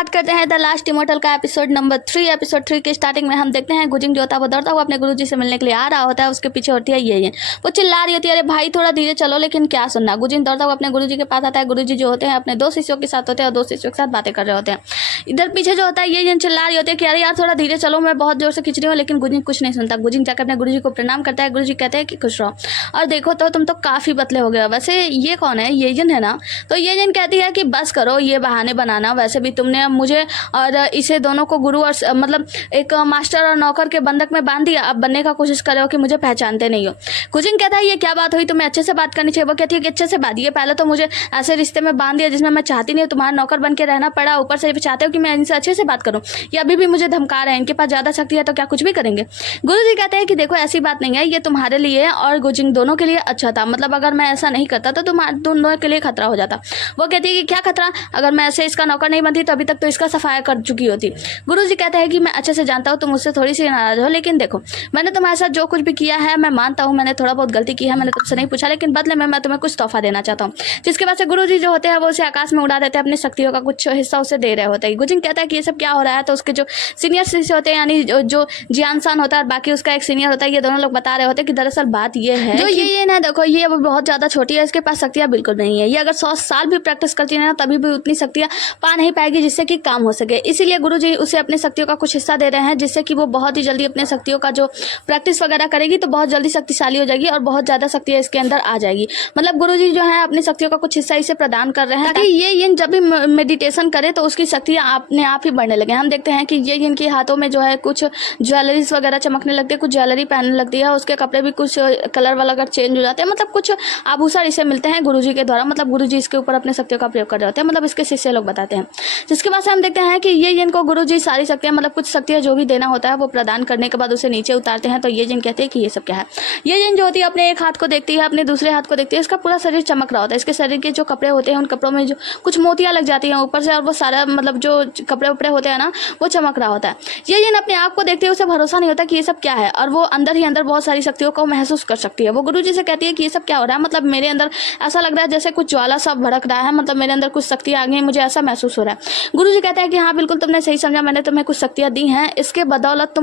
Start करते हैं the last immortal का एपिसोड नंबर 3। एपिसोड 3 के स्टार्टिंग में हम देखते हैं गुजिंग जो होता है वो दौड़ता हुआ अपने गुरुजी से मिलने के लिए आ रहा होता है। उसके पीछे होती है ये वो चिल्ला रही होती है, अरे भाई थोड़ा धीरे चलो, लेकिन क्या सुनना। गुजिंग दौड़ता हुआ अपने गुरुजी के पास आता है। गुरुजी जो होते हैं अपने 2 शिष्यों के साथ होते हैं और 2 शिष्यों के साथ बातें कर रहे होते हैं। इधर पीछे जो होता है ये चिल्ला रही होती है कि अरे यार थोड़ा धीरे चलो, मैं बहुत जोर से खींच रही हूँ, लेकिन गुजिंग कुछ नहीं सुनता। गुजिंग जाकर अपने गुरुजी को प्रणाम करता है। गुरुजी कहते हैं कि खुश रहो और देखो तो तुम तो काफ़ी पतले हो गए हो। वैसे ये कौन है, ये जिन है ना। तो ये जिन कहती है कि बस करो ये बहाने बनाना, वैसे भी तुमने मुझे और इसे दोनों को गुरु और मतलब एक मास्टर और नौकर के बंधक में बांध दिया। अब बनने का कोशिश कर रहे हो कि मुझे पहचानते नहीं हो। गुजिंग कहता है ये क्या बात हुई, तुम्हें अच्छे से बात करनी चाहिए। वो कहती है कि अच्छे से बात, ये पहले तो मुझे ऐसे रिश्ते में बांध दिया जिसमें मैं चाहती नहीं, तुम्हारा नौकर बन के रहना पड़ा, ऊपर से चाहते हो कि मैं इनसे अच्छे से बात करूँ। ये अभी भी मुझे धमका रहे हैं, इनके पास ज़्यादा शक्ति है तो क्या कुछ भी करेंगे। गुरुजी कहते हैं कि देखो ऐसी बात नहीं है, ये तुम्हारे लिए और गुजिंग दोनों के लिए अच्छा था। मतलब अगर मैं ऐसा नहीं करता तो तुम्हारे दोनों के लिए खतरा हो जाता। वो कहती है कि क्या खतरा, अगर मैं ऐसे इसका नौकर नहीं बनती तो अभी तक तो इसका सफाया कर चुकी होती। गुरुजी कहते हैं कि मैं अच्छे से जानता हूँ तुम मुझसे थोड़ी सी नाराज हो, लेकिन देखो मैंने तुम्हारे साथ जो कुछ भी किया है मैं मानता हूँ मैंने थोड़ा बहुत गलती की है, मैंने तुमसे नहीं पूछा, लेकिन बदले में मैं तुम्हें कुछ तोहफा देना चाहता हूँ। जिसके बाद से गुरुजी जो होते हैं वो उसे आकाश में उड़ा देते हैं, अपनी शक्तियों का कुछ हिस्सा उसे दे रहे होते हैं। गुजिंग कहता है कि ये सब क्या हो रहा है। तो उसके जो सीनियर शिष्य होते हैं यानी जो जियानसान होता है और बाकी उसका एक सीनियर होता है, ये दोनों लोग बता रहे होते हैं कि दरअसल बात ये है जो ये ना देखो ये बहुत ज़्यादा छोटी है, इसके पास शक्तियाँ बिल्कुल नहीं है। ये अगर 100 साल भी प्रैक्टिस करती है ना तभी भी उतनी शक्तियाँ पा नहीं पाएगी जिससे कि काम हो सके। इसीलिए गुरुजी उसे अपनी शक्तियों का कुछ हिस्सा दे रहे हैं जिससे कि वो बहुत ही जल्दी अपने शक्तियों का जो प्रैक्टिस वगैरह करेगी तो बहुत जल्दी शक्तिशाली हो जाएगी और बहुत ज़्यादा शक्तियाँ इसके अंदर आ जाएगी। मतलब गुरुजी जो है अपनी शक्तियों का कुछ हिस्सा इसे प्रदान कर रहे हैं ताकि ये जब भी मेडिटेशन करे तो उसकी शक्तियाँ अपने आप ही बढ़ने लगे। हम देखते हैं कि ये इनके हाथों में जो है कुछ ज्वेलरीज वगैरह चमकने लगती है, कुछ ज्वेलरी पहनने लगती है, उसके कपड़े भी कुछ कलर वाला चेंज हो जाते हैं। मतलब कुछ आभूषण इसे मिलते हैं गुरुजी के द्वारा। मतलब गुरुजी इसके ऊपर अपने शक्तियों का प्रयोग कर रहे होते हैं, मतलब इसके शिष्य लोग बताते हैं। जिसके बाद से हम देखते हैं कि ये इनको गुरुजी सारी शक्तियाँ मतलब कुछ शक्तियाँ जो भी देना होता है वो प्रदान करने के बाद उसे नीचे उतारते हैं। तो ये जिन कहते हैं कि ये सब क्या है। ये जिन जो होती है अपने एक हाथ को देखती है, अपने दूसरे हाथ को देखती है, इसका पूरा शरीर चमक रहा होता है। इसके शरीर के जो कपड़े होते हैं उन कपड़ों में जो कुछ मोतियाँ लग जाती हैं ऊपर से और वो सारा मतलब जो कपड़े उपड़े होते हैं ना वो चमक रहा होता है। ये जिन अपने आप को देखते हैं उसे भरोसा नहीं होता कि ये सब क्या है और वो अंदर ही अंदर बहुत सारी शक्तियों को महसूस कर सकती है। वो गुरुजी से कहती है कि ये सब क्या हो रहा है, मतलब मेरे अंदर ऐसा लग रहा है जैसे कुछ ज्वाला सब भड़क रहा है, मतलब मेरे अंदर कुछ शक्तियाँ आ गई, मुझे ऐसा महसूस हो रहा है। गुरुजी कहते हैं कि हाँ बिल्कुल तुमने सही समझा, मैंने तुम्हें कुछ शक्तियाँ दी हैं, इसके बदौलत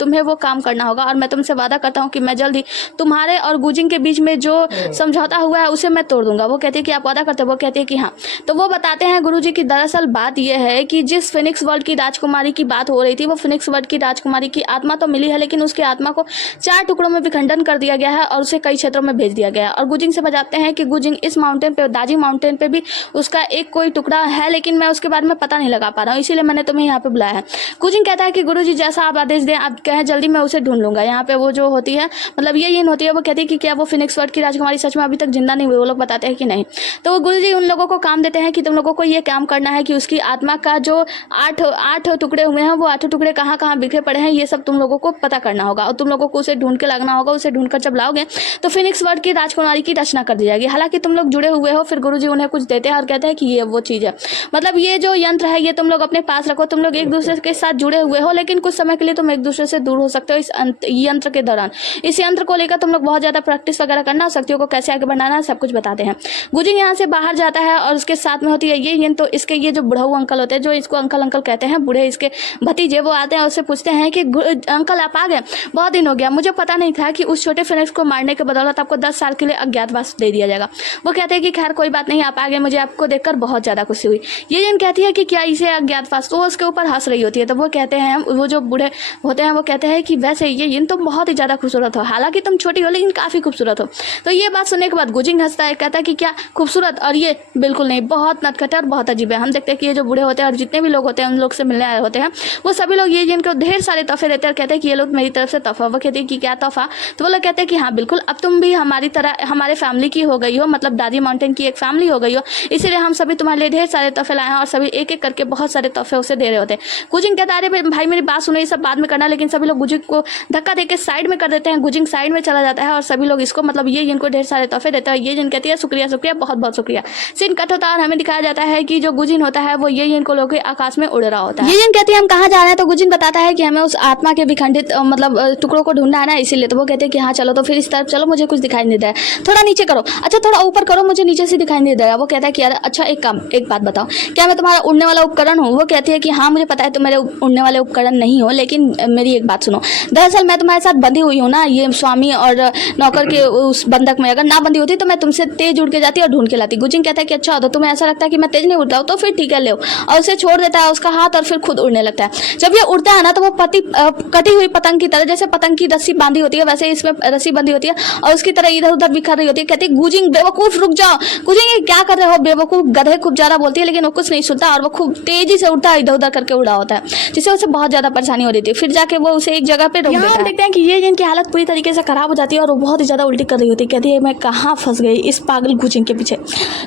तुम्हें वो काम करना होगा और मैं तुमसे वादा करता हूँ कि मैं जल्दी तुम्हारे और गुजिंग के बीच में जो समझौता हुआ है उसे मैं तोड़ दूंगा। वो कहती है कि आप वादा करते हो। वो कहती है कि हाँ। तो वो बताते हैं गुरुजी की दरअसल बात यह है कि जिस फिनिक्स वर्ल्ड की राजकुमारी की बात हो रही थी वो फिनिक्स वर्ल्ड की राजकुमारी की आत्मा तो मिली है, लेकिन उसकी आत्मा को 4 टुकड़ों में विखंडन कर दिया गया है और उसे कई क्षेत्रों में भेज दिया गया है। और गुजिंग से बताते हैं कि गुजिंग इस माउंटेन पे दाजी माउंटेन पे भी उसका एक कोई टुकड़ा है, लेकिन मैं उसके बारे में पता नहीं लगा पा रहा हूँ, इसीलिए मैंने तुम्हें यहाँ पे बुलाया है। गुजिंग कहता है कि गुरुजी जैसा आप आदेश दें, आप कहें जल्दी मैं उसे ढूंढ लूंगा। यहाँ पे वो जो होती है मतलब ये होती है, वो कहती है कि क्या वो फिनिक्स वर्ल्ड की राजकुमारी सच में अभी तक जिंदा नहीं हुई। वो लोग बताते हैं कि नहीं। तो वो गुरुजी उन लोगों को काम देते हैं कि तुम लोगों को ये काम करना है कि उसकी आत्मा का जो 8 टुकड़े हुए हैं वो 8 टुकड़े कहाँ कहाँ बिखरे पड़े हैं ये सब तुम लोगों को पता करना होगा और तुम लोगों को उसे ढूंढ के लाना होगा। उसे ढूंढकर जब लाओगे तो फिनिक्स वर्ल्ड की राजकुमारी की रचना कर दी जाएगी। हालांकि तुम लोग जुड़े हुए हो। फिर गुरुजी उन्हें कुछ देते हैं और कहते हैं कि ये वो चीज़ है, मतलब ये जो यंत्र है ये तुम लोग अपने पास रखो। तुम लोग एक दूसरे के साथ जुड़े हुए हो लेकिन कुछ समय के लिए तुम एक दूसरे से दूर हो सकते हो इस यंत्र के दौरान। इस यंत्र को लेकर तुम लोग बहुत ज़्यादा प्रैक्टिस वगैरह करना, शक्तियों को कैसे आगे बढ़ाना सब कुछ बताते हैं। गुजिंग यहाँ से बाहर जाता है और उसके साथ में होती है ये तो इसके ये जो बुढ़ऊ अंकल होते हैं जो इसको अंकल कहते हैं, बूढ़े इसके भतीजे, वो आते हैं और उससे पूछते हैं कि अंकल आप आ गए, बहुत दिन हो गया, मुझे पता नहीं था कि उस छोटे फिनिक्स को मारने के बदौलत आपको 10 साल के लिए अज्ञातवास दे दिया जाएगा। वो कहते हैं कि खैर कोई बात नहीं, आप आ गए, मुझे आपको देखकर बहुत ज़्यादा खुशी हुई। ये जिन कहती है कि क्या इसे अज्ञातवास, तो उसके ऊपर हंस रही होती है। तो वो कहते हैं, वो जो बूढ़े होते हैं वो कहते हैं कि वैसे ये जिन तुम बहुत ही ज़्यादा खूबसूरत हो, हालांकि तुम छोटी हो लेकिन काफ़ी खूबसूरत हो। तो ये बात सुनने के बाद गुजिंग हंसता है, कहता है कि क्या खूबसूरत, और ये बिल्कुल नहीं, बहुत नटखट और बहुत अजीब है। हम देखते हैं कि ये जो बूढ़े होते हैं और जितने भी लोग होते हैं उन लोग से मिलने आए होते हैं वो सभी लोग ये जिनको ढेर सारे तोहफे देते हैं और कहते हैं कि ये लोग मेरी तरफ से तोहफा। वो कहते हैं कि क्या तोहफा। तो वो लोग कहते हैं कि हाँ बिल्कुल, अब तुम भी हमारी तरह हमारे फैमिली की हो गई हो, मतलब दादी माउंटेन की एक फैमिली हो गई हो, इसीलिए हम सभी तुम्हारे लिए ढेर सारे तोहफे लाए हैं। और सभी एक एक करके बहुत सारे तोहफे उसे दे रहे होते हैं। गुजिंग कहता है अरे भाई मेरी बात सुनो, ये सब बाद में करना, लेकिन सभी लोग गुजिंग को धक्का देकर साइड में कर देते हैं। गुजिंग साइड में चला जाता है और सभी लोग इसको मतलब ये जिनको ढेर सारे तोहफे देते हैं। ये जिन कहती है शुक्रिया शुक्रिया, बहुत बहुत शुक्रिया। सीन कट होता है और हमें दिखाया जाता है कि जो गुजिन होता है वो ये जिनको लोग आकाश में उड़ रहा होता है। ये जिन कहती है हम कहाँ जा रहे हैं, तो गुजिन बताता है कि हमें उस आत्मा के विखंडित मतलब टुकड़ों को ढूंढना है ना, इसीलिए। तो वो कहते हैं कि हाँ चलो, तो फिर इस तरफ चलो, मुझे कुछ दिखाई नहीं दे रहा है, थोड़ा नीचे करो, अच्छा थोड़ा ऊपर करो, मुझे नीचे से दिखाई नहीं दे रहा है। वो कहता है कि यार अच्छा एक बात बताओ, क्या मैं तुम्हारा उड़ने वाला वाला उपकरण हूँ। वो कहती है कि हाँ मुझे पता है तुम मेरे उड़ने वाले उपकरण नहीं हो, लेकिन मेरी एक बात सुनो, दरअसल मैं तुम्हारे साथ बंधी हुई हूँ ना, ये स्वामी और नौकर के उस बंधक में। अगर ना बंधी होती तो मैं तुमसे तेज उड़ के जाती और ढूंढ के लाती। गुजिंग कहता है कि अच्छा, तो तुम्हें ऐसा लगता है कि मैं तेज नहीं उड़ता हूँ, तो फिर ठीक है ले। और उसे छोड़ देता है उसका हाथ और फिर खुद उड़ने लगता है। जब ये उड़ता है ना तो वो कटी हुई पतंग की तरह, जैसे पतंग की रस्सी बांधी होती है वैसे इसमें रस्सी बंधी होती है और उसकी तरह इधर उधर बिखर रही होती है। कहती है गुजिंग बेवकूफ रुक जाओ। गुजिंग ये क्या कर रहे हो बेवकूफ गधे, खूब ज्यादा बोलती है, लेकिन वो कुछ नहीं सुनता और वो खूब तेजी से उड़ता है, इधर उधर करके उड़ा होता है, जिससे उसे बहुत ज्यादा परेशानी हो रही थी। फिर जाके वो उसे एक जगह पे रोक देता है। हम देखते हैं कि ये जिनकी हालत पूरी तरीके से खराब हो जाती है और वो बहुत ही ज्यादा उल्टी कर रही होती है। कहती है मैं कहाँ फंस गई इस पागल गुजिंग के पीछे।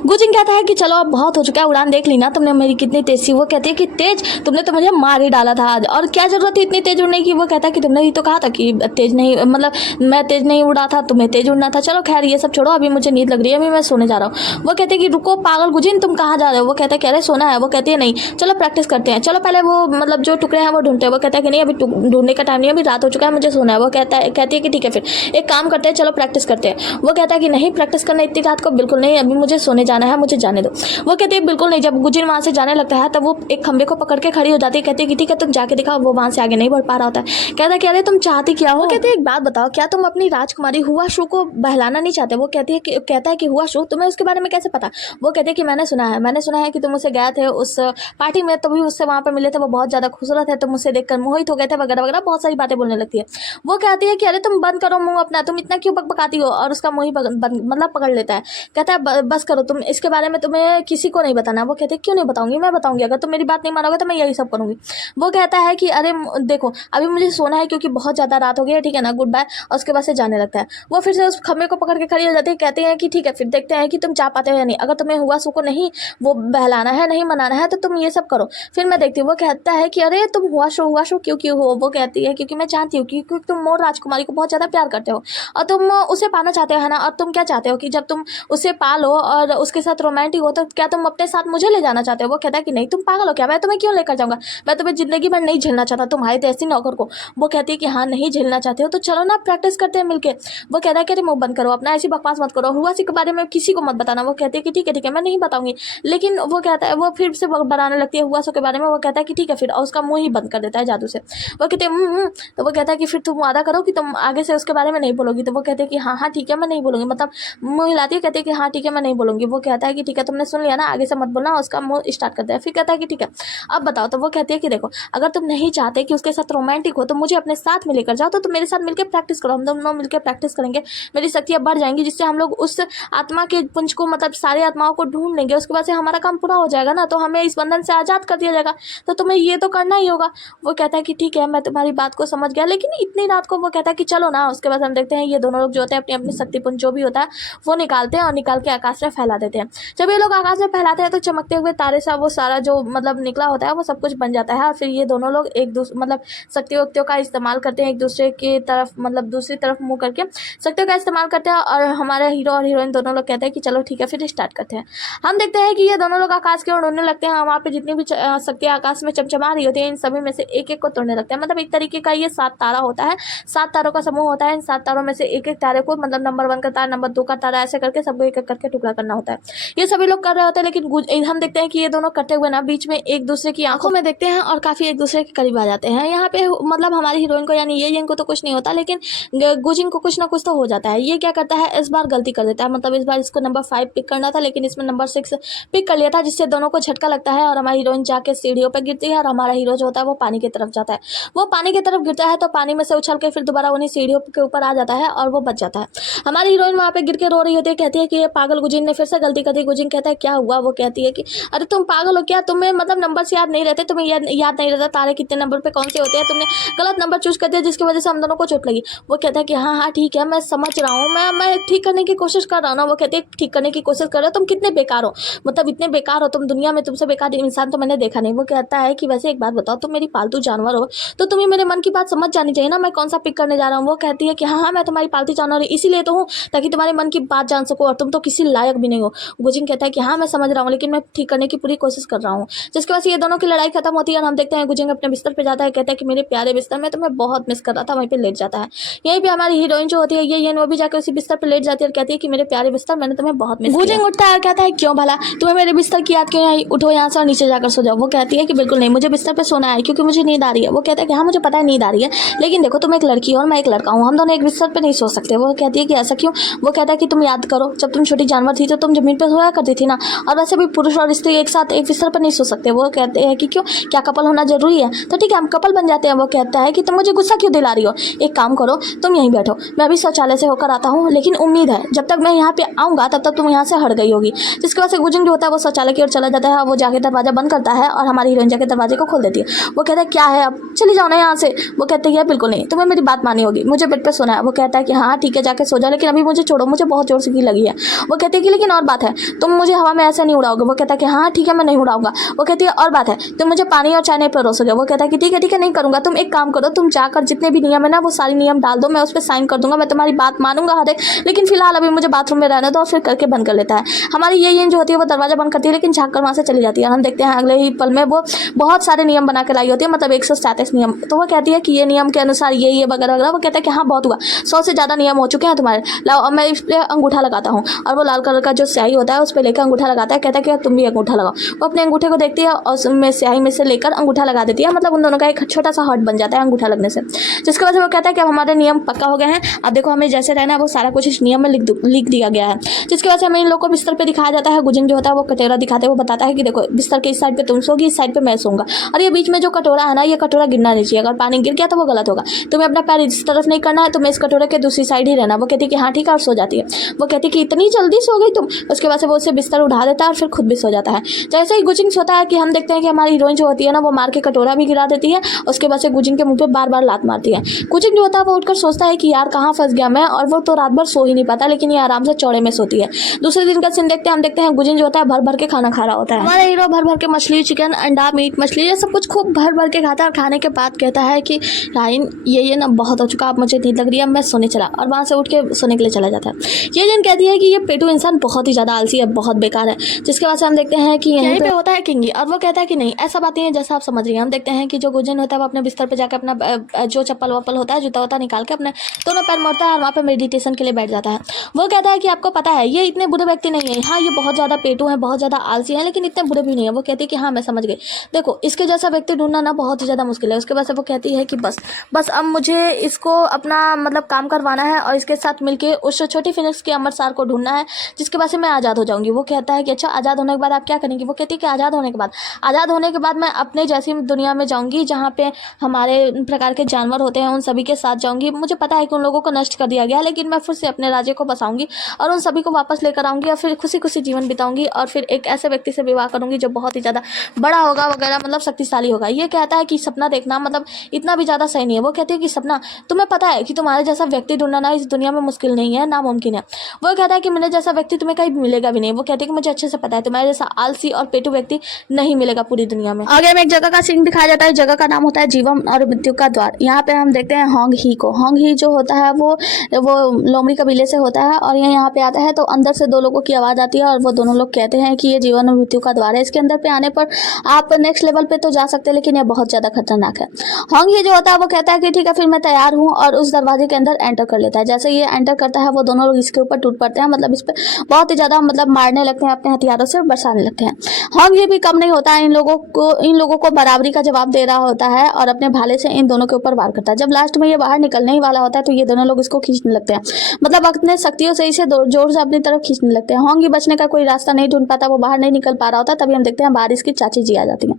गुजिंग कहता है कि चलो अब बहुत हो चुका है, उड़ान देख ली ना तुमने मेरी कितनी तेज थी। वो कहती है कि तेज, तुमने तो मुझे मार ही डाला था आज, और क्या जरूरत थी इतनी तेज उड़ने की। वो कहता है कि तुमने ही तो कहा था कि तेज नहीं, मतलब मैं तेज नहीं उड़ा था, तुम्हें तेज उड़ना था। चलो खैर ये सब छोड़ो, अभी मुझे नींद लग रही है, अभी मैं सोने जा रहा हूँ। वो कहते हैं कि रुको पागल गुजिंग, तुम कहाँ जा रहे हो। वो कहता है कि अरे सोना है। वो कहती है नहीं चलो प्रैक्टिस करते हैं, चलो पहले वो मतलब जो टुकड़े हैं वो ढूंढते हैं। वो कहता है कि नहीं अभी ढूंढने का टाइम नहीं है, अभी रात हो चुका है, मुझे सोना है। वो कहती है कि ठीक है फिर एक काम करते हैं, चलो प्रैक्टिस करते हैं। वो कहता है कि नहीं प्रैक्टिस करना इतनी रात को बिल्कुल नहीं, अभी मुझे सोने जाना है, मुझे जाने दो। वो कहती है बिल्कुल नहीं। जब गुजिन वहां से जाने लगता है तब वो एक खंबे को पकड़ के खड़ी हो जाती है। कहती है कि ठीक है तुम जाके दिखाओ। वो वहां से आगे नहीं बढ़ पा रहा होता है। कहता है कि अरे तुम चाहती क्या हो। कहते हैं एक बात बताओ, क्या तुम अपनी राजकुमारी हुआ शू को बहलाना नहीं चाहते। वो कहता है कि हुआ शू, तुम्हें उसके बारे में कैसे पता। वो कहते हैं कि मैंने सुना है कि तुम उसे गए थे उस पार्टी में, तभी उससे वहां पर मिले थे, वो बहुत ज्यादा खूबसूरत है, तुम उससे देखकर मोहित हो गए थे, वगैरह वगैरह बहुत सारी बातें बोलने लगती है। वो कहती है कि अरे तुम बंद करो मुंह अपना, तुम इतना क्यों बकबकाती हो। और उसका मुंह ही मतलब पकड़ लेता है। कहता है बस करो, तुम इसके बारे में तुम्हें किसी को नहीं बताना। वो कहते हैं क्यों नहीं बताऊंगी, मैं बताऊंगी, अगर तुम मेरी बात नहीं मानोगे तो मैं यही सब करूंगी। वो कहता है कि अरे देखो अभी मुझे सोना है क्योंकि बहुत ज्यादा रात हो गई है, ठीक है ना, गुड बाय। और उसके बाद से जाने लगता है। वो फिर से उस खम्भे को पकड़ के खड़ी हो जाती है। कहते हैं कि ठीक है फिर देखते हैं कि तुम जा पाते हो या नहीं, अगर तुम्हें हुआ सो को नहीं वो बहलाना है, नहीं मनाना है, तो तुम ये सब करो, फिर मैं देखती हूँ। वो कहता है कि अरे तुम हुआ शो क्यों हो। वो कहती है क्योंकि मैं चाहती हूँ, क्योंकि तुम मोर राजकुमारी को बहुत ज्यादा प्यार करते हो और तुम उसे पाना चाहते हो, है ना। और तुम क्या चाहते हो कि जब तुम उसे पालो और उसके साथ रोमांटिक हो तो क्या तुम अपने साथ मुझे ले जाना चाहते हो। वो कहता है कि नहीं तुम पागल हो क्या, मैं तुम्हें क्यों लेकर जाऊंगा, मैं तुम्हें जिंदगी भर नहीं झेलना चाहता तुम्हारे जैसी नौकर को। वो कहती है कि हाँ नहीं झेलना चाहते हो तो चलो ना प्रैक्टिस करते हैं मिलके। वो कहता है कि अरे मुंह बंद करो अपना, ऐसी बकवास मत करो, हुआ सी के बारे में किसी को मत बताना। वो कहती है कि ठीक है मैं नहीं बताऊंगी। लेकिन वो कहता है, वो फिर से बनाने लगती है हुआ सो के बारे में। वो कहता है कि ठीक है फिर, और उसका मुंह ही बंद कर देता है जादू से। वो कहते हैं तो वो कहता है कि फिर तुम वादा करो कि तुम आगे से उसके बारे में नहीं बोलोगी। तो वो कहते हैं कि हाँ ठीक है मैं नहीं बोलूंगी, मतलब मुंह हिलाती है, कहती है कि हाँ ठीक है मैं नहीं बोलूंगी। वो कहता है कि ठीक है तुमने सुन लिया ना, आगे से मत बोलना। उसका मुंह स्टार्ट करता है। फिर कहता है कि ठीक है अब बताओ। तो वो कहती है कि देखो अगर तुम नहीं चाहते कि उसके साथ रोमांटिक हो तो मुझे अपने साथ में लेकर जाओ, तो तुम मेरे साथ मिलकर प्रैक्टिस करो, हम दोनों मिलकर प्रैक्टिस करेंगे, मेरी शक्तियां बढ़ जाएंगी, जिससे हम लोग उस आत्मा के पुंज को, मतलब सारे आत्माओं को ढूंढ लेंगे, उसके बाद से हमारा काम पूरा हो जाएगा ना, तो हमें इस बंधन से आजाद कर दिया जाएगा, तो तुम्हें ये तो करना ही होगा। वो कहता है कि ठीक है मैं तुम्हारी बात को समझ गया, लेकिन इतनी रात को। वो कहता है कि चलो ना। उसके बाद हम देखते हैं ये दोनों लोग जो होते हैं अपनी अपनी शक्तिपुंज जो भी होता है वो निकालते हैं और निकाल के आकाश में फैला देते हैं। जब ये लोग आकाश में फैलाते हैं तो चमकते हुए तारे सा वो सारा जो मतलब निकला होता है वो सब कुछ बन जाता है। और फिर ये दोनों लोग एक दूसरे मतलब शक्तियों का इस्तेमाल करते हैं, एक दूसरे की तरफ मतलब दूसरी तरफ मुंह करके शक्तियों का इस्तेमाल करते हैं। और हमारे हीरो और हीरोइन दोनों लोग कहते हैं कि चलो ठीक है फिर स्टार्ट करते हैं। हम देखते हैं कि ये दोनों लोग आकाश की ओर उड़ने लगते हैं। वहाँ पे जितनी भी शक्तियाँ आकाश में चमचमा रही होती है इन सभी में से एक एक को तोड़ने लगते हैं। मतलब एक तरीके का ये 7 तारा होता है, 7 तारों का समूह होता है। इन 7 तारों में से एक एक तारे को मतलब नंबर 1 का तारा, नंबर 2 का तारा, ऐसे करके सबको एक एक करके टुकड़ा करना होता है। ये सभी लोग कर रहे होते हैं, लेकिन हम देखते हैं कि ये दोनों करते हुए ना बीच में एक दूसरे की आंखों में देखते हैं और काफी एक दूसरे के करीब आ जाते हैं। यहाँ पे मतलब हमारी हीरोइन को यानी ये जिनको तो कुछ नहीं होता, लेकिन गुजिन को कुछ ना कुछ तो हो जाता है। ये क्या करता है इस बार गलती कर देता है, मतलब इस बार इसको नंबर 5 पिक करना था लेकिन इसमें नंबर 6 पिक कर लिया था, जिससे दोनों को झटका लगता है और हमारी हीरोइन जाके सीढ़ियों पर गिरती है और हमारा हीरो जो होता है वो पानी की तरफ जाता है। वो पानी की तरफ गिरता है तो पानी में से उछल के फिर दोबारा उन्हीं सीढ़ियों के ऊपर आ जाता है और वो बच जाता है। हमारी हीरोइन वहाँ पे गिर के रो रही होती है, कहती है कि ये पागल गुजिन ने फिर से गलती कर दी। गुजिन कहता है क्या हुआ। वो कहती है कि अरे तुम पागल हो क्या, तुम्हें मतलब नंबर्स याद नहीं रहते, तुम्हें याद नहीं रहता तारे कितने नंबर पे कौन से होते हैं, तुमने गलत नंबर चूज कर दिया जिसकी वजह से हम दोनों को चोट लगी। वो कहता है कि हाँ ठीक है मैं समझ रहा हूँ, मैं ठीक करने की कोशिश कर रहा हूँ ना। वो कहती है ठीक करने की कोशिश कर रहे हो, तुम कितने बेकार हो, मतलब इतने बेकार हो तुम, दुनिया में तुमसे बेकार इंसान तो मैंने देखा नहीं। वो कहता है कि वैसे एक बात बताओ, तुम मेरी पालतू जानवर हो तो तुम्हें मेरे मन की बात समझ जानी चाहिए ना, मैं कौन सा पिक करने जा रहा हूँ। वो कहती है कि हाँ मैं तुम्हारी पालतू जानवर इसीलिए तो हूँ ताकि तुम्हारे मन की बात जान सको, और तुम तो किसी लायक भी नहीं हो। गुजिन कहता है कि हाँ मैं समझ रहा हूँ लेकिन मैं ठीक करने की पूरी कोशिश कर रहा हूँ। जिसके बाद ये दोनों की लड़ाई खत्म होती है और हम देखते हैं गुजिन अपने बिस्तर पे जाता है, कहता है कि मेरे प्यारे बिस्तर में तुम्हें बहुत मिस कर रहा था, वहीं पे लेट जाता है। यहीं पे हमारी हीरोइन जो होती है ये वो भी जाकर उसी बिस्तर पे लेट जाती है और कहती है कि मेरे प्यारे बिस्तर मैंने तुम्हें बहुत मिस किया। गुजिन उठता है और कहता है क्यों भला तुम्हें मेरे बिस्तर की याद क्यों आई, उठो यहाँ से नीचे जाकर सो जाओ। वो कहती है कि बिल्कुल नहीं, मुझे बिस्तर पे सोना है क्योंकि मुझे नींद आ रही है। वो कहता है कि हाँ मुझे पता है नींद आ रही है, लेकिन देखो तुम एक लड़की हो और मैं एक लड़का हूँ, हम दोनों एक बिस्तर पे नहीं सो सकते। वो कहती है कि ऐसा क्यों? वो कहता है कि तुम याद करो, जब तुम छोटी जानवर थी तो तुम जमीन पर सोया करती थी ना, और वैसे भी पुरुष और स्त्री एक साथ एक बिस्तर पर नहीं सो सकते। वो कहते हैं कि क्यों, क्या कपल होना जरूरी है? तो ठीक है हम कपल बन जाते हैं। वो कहता है कि तुम मुझे गुस्सा क्यों दिला रही हो, एक काम करो तुम यहीं बैठो, मैं अभी शौचालय से होकर आता हूँ, लेकिन उम्मीद है जब तक मैं यहाँ पे आऊँगा तब तक तुम यहाँ से हट गई होगी। जिसकी वजह से गुजिंग जो होता है वो शौचालय की ओर चला जाता है। वो जाके दरवाजा बंद करता है और हमारी हीरोइन जाके दरवाजे को खोल देती है। वो कहता है क्या है, अब चली जाओ ना यहाँ से। वो कहते हैं बिल्कुल नहीं, तुम्हें मेरी बात मानी होगी, मुझे बेड पर सोना है। वो कहता है कि हाँ ठीक है जाके सो जाओ, लेकिन अभी मुझे छोड़ो, मुझे बहुत जोर से की लगी है। वो कहती है कि लेकिन और बात है, तुम मुझे हवा में ऐसा नहीं उड़ाओगे। वो कहता है कि हाँ ठीक है मैं नहीं उड़ाऊंगा। वो कहती है और बात है, तुम मुझे पानी और चाय नहीं परोसोगे। वो कहता है कि ठीक है नहीं करूँगा। तुम एक काम करो, तुम जाकर जितने भी नियम है ना वो सारी नियम डाल दो, मैं उस पर साइन कर दूंगा, मैं तुम्हारी बात मानूंगा हर एक, लेकिन फिलहाल अभी मुझे बाथरूम में रहने दो। और फिर करके बंद कर लेता है। हमारी ये जो होती है वो दरवाजा बंद करती है, लेकिन झाँक कर वहाँ से चली जाती है। और हम देखते हैं अगले ही पल में वो बहुत सारे नियम बना के लाई होती है, मतलब 137 नियम। तो वो कहती है कि ये नियम के अनुसार ये वगैरह वगैरह। वो कहता है कि हाँ बहुत हुआ, 100 से ज़्यादा नियम हो चुके हैं तुम्हारे, लाओ अब मैं इस पर अंगूठा लगाता हूँ। और वो लाल कलर का जो स्याही होता है उस पर लेकर अंगूठा लगाता है। कहता है कि तुम भी अंगूठा लगाओ। वो अपने अंगूठे को देखती है और उसमें स्याही में से लेकर अंगूठा लगा देती है, मतलब उन दोनों का एक छोटा सा हर्ट बन जाता है अंगूठा लगने से। जिसकी वजह से वो कहता है कि अब हमारे नियम पक्का हो गए हैं, अब देखो हमें जैसे रहना है वो सारा कुछ इस नियम में लिख दिया गया है। जिसकी वजह से हमें इन लोगों को बिस्तर पे दिखाया जाता है। गुजिंग जो होता है वो कटोरा दिखाते हैं, वो बताता है कि देखो बिस्तर के इस साइड पे तुम सोगी, इस साइड पे मैं सोऊंगा, और ये बीच में जो कटोरा है ना ये कटोरा गिरना नहीं चाहिए, अगर पानी गिर गया तो वो गलत होगा। तुम्हें अपना पैर इस तरफ नहीं करना है, तुम्हें इस कटोरे के दूसरी साइड ही रहना। वो कहती है कि हाँ ठीक है, और सो जाती है। वो कहती है कि इतनी जल्दी सो गई तुम। उसके बाद से वो उसे बिस्तर उठा देता है और फिर खुद भी सो जाता है। जैसे ही गुजिंग सोता है कि हम देखते हैं कि हमारी हीरोइन जो होती है ना वो मार के कटोरा भी गिरा देती है। उसके बाद से गुजिंग के मुंह पे बार बार लात मारती है। गुजिंग जो होता है वो उठकर सोचता है कि यार कहाँ फंस गया मैं, और वो तो रात भर सो ही नहीं पाता, लेकिन ये आराम से चौड़े में सोती है। दूसरे दिन का सीन देखते हैं, हम देखते हैं गुजिंग जो होता है भर भर के खाना खा रहा होता है। हमारा हीरो भर भर के मछली, चिकन, अंडा, मीट, मछली ये सब कुछ खूब भर भर के खाता है। और खाने के बाद कहता है कि राइन ये ना बहुत हो चुका, अब मुझे नींद लग रही है, मैं सोने चला। और वहाँ से उठ के सोने के लिए चला जाता है। ये जन कहती है कि ये पेटू इंसान बहुत ही ज़्यादा आलसी है, बहुत बेकार है। जिसके बाद से हम देखते हैं कि यहीं पे होता है किंगी, और वो कहता है कि नहीं ऐसा बात नहीं है जैसा आप समझ रही हैं। हम देखते हैं कि जो गुजिन होता है वो अपने बिस्तर पर जाकर अपना जो चप्पल वप्पल होता है, जूता वूता निकाल के अपने दोनों पैर मोड़ता है और वहाँ पे मेडिटेशन के लिए बैठ जाता है। वो कहता है कि आपको पता है ये इतने बुरे व्यक्ति नहीं है, हाँ ये बहुत ज़्यादा पेटू है, बहुत ज़्यादा आलसी है, लेकिन इतने बुरे भी नहीं है। वो कहती है कि हाँ मैं समझ गई, देखो इसके जैसा व्यक्ति ढूंढना ना बहुत ही ज़्यादा मुश्किल है। उसके बाद से वो कहती है कि बस अब मुझे इसको अपना मतलब काम करवाना है और इसके साथ मिलके उस छोटी फिनिक्स के अमरसार को ढूंढना है, जिसके बाद से मैं आज़ाद हो जाऊंगी। वो कहता है कि अच्छा आज़ाद होने के बाद आप क्या करेंगी? वो कहती है कि आज़ाद होने के बाद मैं अपने जैसी दुनिया में जाऊंगी जहाँ पे हमारे प्रकार के जानवर होते हैं, उन सभी के साथ जाऊंगी। मुझे पता है कि उन लोगों को नष्ट कर दिया गया, लेकिन मैं फिर से अपने राज्य को बसाऊंगी और उन सभी को वापस लेकर आऊंगी और फिर खुशी खुशी जीवन बिताऊंगी, और फिर एक ऐसे व्यक्ति से विवाह करूंगी जो बहुत ही ज़्यादा बड़ा होगा वगैरह, मतलब शक्तिशाली होगा। ये कहता है कि सपना देखना मतलब इतना भी ज़्यादा सही नहीं है। वो कहती है कि सपना तुम्हें पता है कि तुम्हारे जैसा व्यक्ति ढूंढना ना इस दुनिया में मुश्किल नहीं है, नामुमकिन है। वो कहता है कि मेरे जैसा व्यक्ति तुम्हें कहीं मिलेगा भी नहीं। वो कहती है कि मुझे अच्छे से पता है तुम्हारे जैसा आलसी और पेटू व्यक्ति नहीं मिलेगा पूरी दुनिया में। आगे में एक जगह का सीन दिखाया जाता है, जगह का नाम होता है जीवन और मृत्यु का द्वार। यहाँ पे हम देखते हैं होंग ही को। होंग ही जो होता है वो लोमड़ी कबीले से होता है, और ये यहाँ पे आता है तो अंदर से दो लोगों की आवाज़ आती है और वो दोनों लोग कहते हैं कि ये जीवन और मृत्यु का द्वार है, इसके अंदर पे आने पर आप नेक्स्ट लेवल पे तो जा सकते हैं, लेकिन ये बहुत ज़्यादा खतरनाक है। होंग ही जो होता है वो कहता है कि ठीक है फिर मैं तैयार हूँ, और उस दरवाजे के अंदर एंटर कर लेता है। जैसे ये एंटर करता है वो दोनों लोग इसके ऊपर टूट पड़ते हैं, मतलब इस पर बहुत ही ज़्यादा मतलब मारने लगते हैं, अपने हथियारों से बरसाने लगते हैं। होंग ये भी कम नहीं होता है, इन लोगों को बराबरी का जवाब दे रहा होता है और अपने भाले से इन दोनों के ऊपर वार करता है। जब लास्ट में ये बाहर निकलने ही वाला होता है तो ये दोनों लोग इसको खींचने लगते हैं, मतलब अपने शक्तियों से इसे जोर से अपनी तरफ खींचने लगते हैं। होंग बचने का कोई रास्ता नहीं ढूंढ पाता, वो बाहर नहीं निकल पा रहा होता। तभी हम देखते हैं बाहर इसकी चाची जी आ जाती हैं।